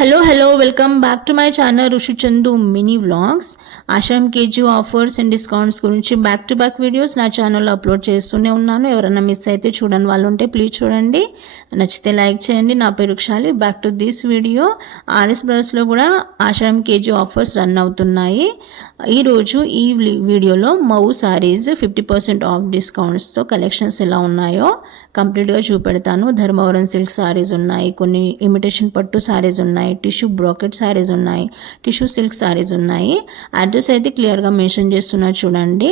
Hello, welcome back to my channel Rushi Chandu mini vlogs. ఆషామ్ KG offers and discounts గురించి back to back videos నా ఛానల్లో upload చేస్తూనే ఉన్నాను. ఎవరైనా మిస్ అయితే చూడని వాళ్ళు ఉంటే ప్లీజ్ చూడండి, నచ్చితే లైక్ చేయండి. నా పేరు క్షాలి. Back to this video. RS బ్రదర్స్లో కూడా ఆషామ్ కేజీ ఆఫర్స్ రన్ అవుతున్నాయి. ఈరోజు ఈ వీడియోలో మౌ సారీస్ 50% ఆఫ్ డిస్కౌంట్స్తో కలెక్షన్స్ ఎలా ఉన్నాయో కంప్లీట్గా చూపెడతాను. ధర్మవరం సిల్క్ సారీస్ ఉన్నాయి, కొన్ని ఇమిటేషన్ పట్టు సారీస్ ఉన్నాయి, టిష్యూ బ్రాకెట్ సారీస్ ఉన్నాయి, టిష్యూ సిల్క్ సారీస్ ఉన్నాయి. అడ్రస్ అయితే క్లియర్గా మెన్షన్ చేస్తున్నారు చూడండి.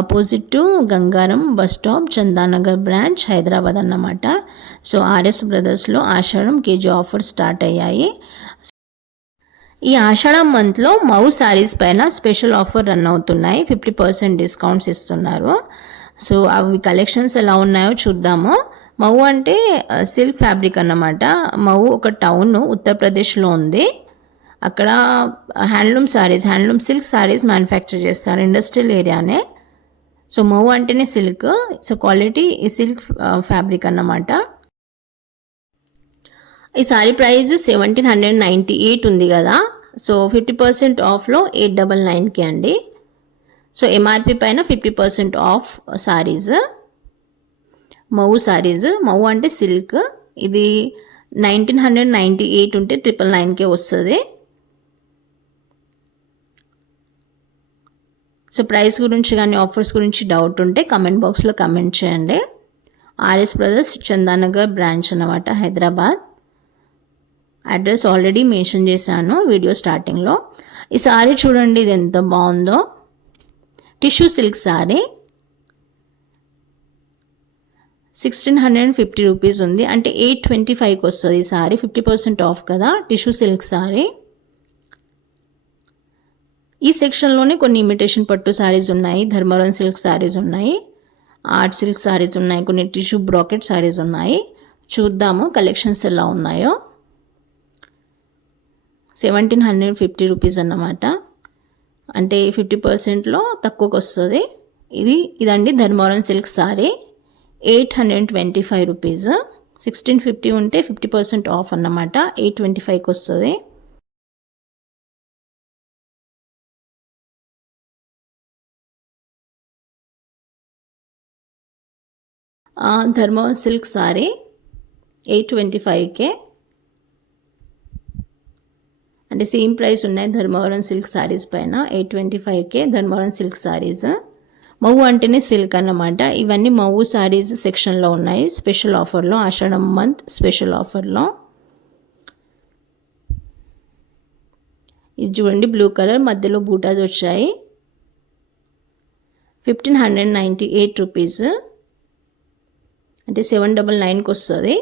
Opposite to Gangaram bus stop, Chandanagar branch, Hyderabad అన్నమాట. సో ఆర్ఎస్ బ్రదర్స్లో ఆషాఢం కేజీ ఆఫర్ స్టార్ట్ అయ్యాయి. ఈ ఆషాఢం మంత్లో మౌ శారీస్ పైన స్పెషల్ ఆఫర్ రన్ అవుతున్నాయి. 50% డిస్కౌంట్స్ ఇస్తున్నారు. సో అవి కలెక్షన్స్ ఎలా ఉన్నాయో చూద్దాము. మౌ అంటే సిల్క్ ఫ్యాబ్రిక్ అన్నమాట. మౌ ఒక టౌన్ ఉత్తరప్రదేశ్లో ఉంది. అక్కడ హ్యాండ్లూమ్ సిల్క్ సారీస్ మ్యానుఫ్యాక్చర్ చేస్తారు, ఇండస్ట్రియల్ ఏరియానే. సో మౌ అంటేనే సిల్క్. సో క్వాలిటీ ఈ సిల్క్ ఫ్యాబ్రిక్ అన్నమాట. ఈ సారీ ప్రైస్ 1798 ఉంది కదా. సో 50% ఆఫ్లో 899కి అండి. సో ఎంఆర్పి పైన 50% ఆఫ్ సారీస్. మౌ సారీస్. మౌ అంటే సిల్క్. ఇది 1998 ఉంటే 999కే వస్తుంది. సో ప్రైస్ గురించి కానీ ఆఫర్స్ గురించి డౌట్ ఉంటే కమెంట్ బాక్స్లో కమెంట్ చేయండి. ఆర్ఎస్ బ్రదర్స్ చందానగర్ బ్రాంచ్ అన్నమాట, హైదరాబాద్. అడ్రస్ ఆల్రెడీ మెన్షన్ చేశాను వీడియో స్టార్టింగ్లో. ఈ సారీ చూడండి, ఇది ఎంత బాగుందో. టిష్యూ సిల్క్ సారీ 1650 రూపీస్ ఉంది, అంటే 825కి వస్తుంది ఈ సారీ. 50% ఆఫ్ కదా. Tissue silk sorry. ఈ సెక్షన్లోనే కొన్ని ఇమిటేషన్ పట్టు సారీస్ ఉన్నాయి, ధర్మవరం సిల్క్ సారీస్ ఉన్నాయి, ఆర్ట్ సిల్క్ సారీస్ ఉన్నాయి, కొన్ని టిష్యూ బ్రాకెట్ సారీస్ ఉన్నాయి. చూద్దాము కలెక్షన్స్ ఎలా ఉన్నాయో. 1750 రూపీస్ అన్నమాట, అంటే 50%లో తక్కువకి వస్తుంది. ఇదండి ధర్మవరం సిల్క్ సారీ 825 రూపీస్. 1650 ఉంటే 50% ఆఫ్ అన్నమాట, 825కి వస్తుంది. ధర్మవరం సిల్క్ సారీ 825కే, అంటే సేమ్ ప్రైస్ ఉన్నాయి ధర్మవరం సిల్క్ సారీస్ పైన. 825కే ధర్మవరం సిల్క్ సారీస్. మౌ అంటేనే సిల్క్ అన్నమాట. ఇవన్నీ మౌ సారీస్ సెక్షన్లో ఉన్నాయి, స్పెషల్ ఆఫర్లో, ఆషాఢం మంత్ స్పెషల్ ఆఫర్లో. ఇది చూడండి, బ్లూ కలర్, మధ్యలో బూటాస్ వచ్చాయి. 1598 రూపీస్, అంటే 799కి వస్తుంది.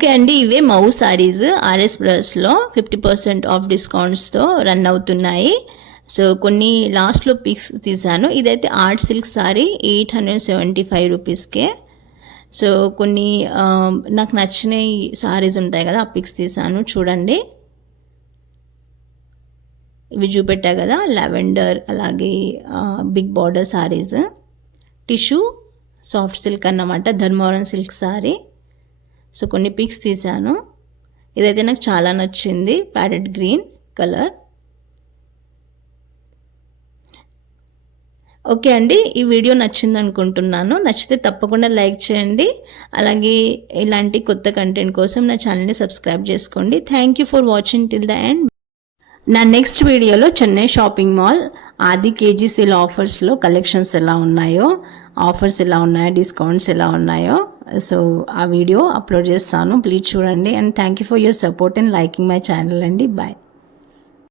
ఓకే అండి, ఇవే మౌ సారీస్ ఆర్ఎస్ ప్లస్లో 50% ఆఫ్ డిస్కౌంట్స్తో రన్ అవుతున్నాయి. సో కొన్ని లాస్ట్లో పిక్స్ తీసాను. ఇదైతే ఆర్ట్ సిల్క్ సారీ 875 రూపీస్కే. సో కొన్ని నాకు నచ్చిన సారీస్ ఉంటాయి కదా, ఆ పిక్స్ తీసాను చూడండి. ఇవి చూపెట్టా కదా, లావెండర్ అలాగే big border saris. Tissue soft silk అన్నమాట, ధర్మవరం సిల్క్ సారీ. సో కొన్ని పిక్స్ తీసాను. ఇదైతే నాకు చాలా నచ్చింది, ప్యారెట్ గ్రీన్ కలర్. ఓకే అండి, ఈ వీడియో నచ్చింది అనుకుంటున్నాను. నచ్చితే తప్పకుండా లైక్ చేయండి. అలాగే ఇలాంటి కొత్త కంటెంట్ కోసం నా ఛానల్ని సబ్స్క్రైబ్ చేసుకోండి. Thank you for watching till the end. నా నెక్స్ట్ వీడియోలో చెన్నై షాపింగ్ మాల్ ఆది కేజీ సేల్ ఆఫర్స్లో కలెక్షన్స్ ఎలా ఉన్నాయో, ఆఫర్స్ ఎలా ఉన్నాయో, డిస్కౌంట్స్ ఎలా ఉన్నాయో, సో ఆ వీడియో అప్లోడ్ చేస్తాను. ప్లీజ్ చూడండి. And thank you for your support and liking my channel అండి. బాయ్.